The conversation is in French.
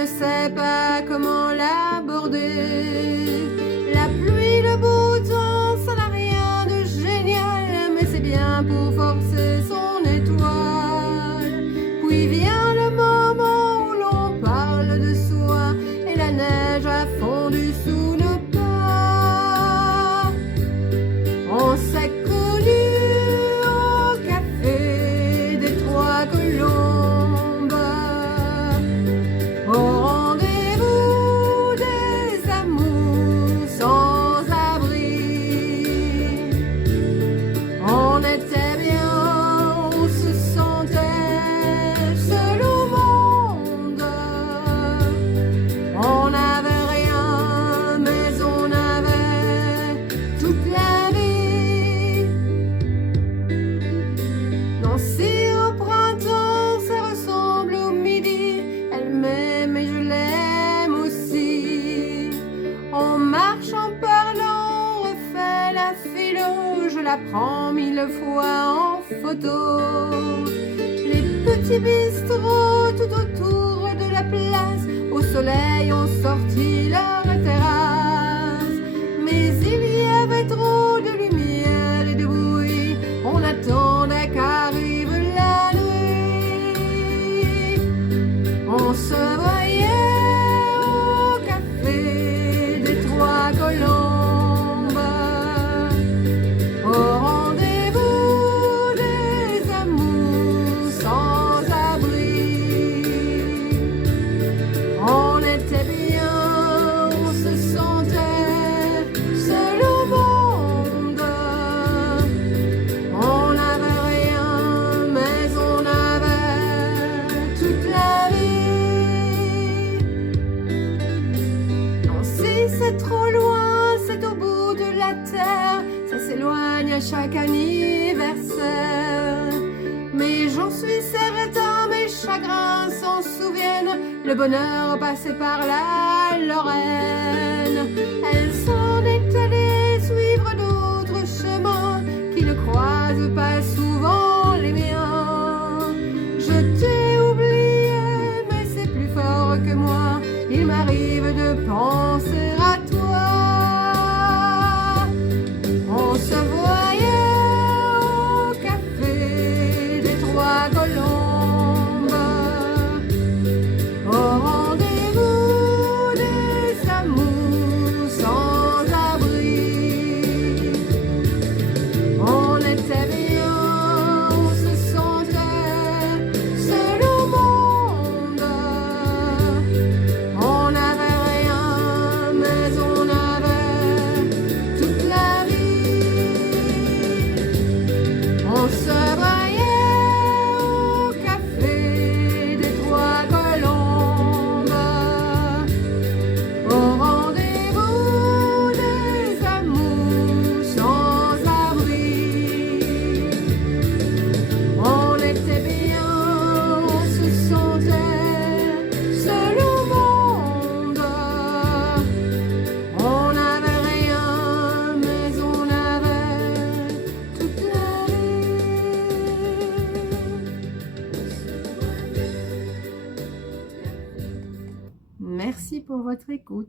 ne sait pas comment l'aborder. La pluie, le beau temps, ça n'a rien de génial, mais c'est bien pour forcer son étoile. Puis vient le moment où l'on parle de soi, et la neige a fondu sous nos pas. On s'est connus au café des Trois Colombes, au rendez-vous des amours sans abri. On était bien, on se sentait seul au monde. On n'avait rien, mais on avait toute la vie. Nancy au printemps, ça ressemble au midi. Elle m'aime et je l'aime aussi. On marche en parlant, on refait la philo. Je la prends 1000 fois en photo. Les petits bistrots tout autour de la place, au soleil ont sorti leur terrasse. Mais il y avait trop de lumière et de bruit, on attendait qu'arrive la nuit. On se voyait au café des Trois Colombes, au rendez-vous des amours sans abri. On était bien, on se sentait seul au monde. On n'avait rien, mais on avait toute la vie. Non, si c'est trop loin, c'est au bout de la terre, ça s'éloigne à chaque anniversaire. Mais j'en suis certain, mes chagrins s'en souviennent, le bonheur passé par la Lorraine. Elle s'en est allée suivre d'autres chemins qui ne croisent pas souvent les miens. Je t'ai oublié, mais c'est plus fort que moi, il m'arrive de penser à toi. On se voyait au café des Trois Colombes, au rendez-vous des amours sans abri. On était bien, on se sentait seul au monde. On n'avait rien, mais on avait toute la vie. On se voyait au café des Trois Colombes, au rendez-vous des amours sans abri. On était bien, on se sentait seul au monde. On n'avait rien, mais on avait toute la vie. Merci pour votre écoute.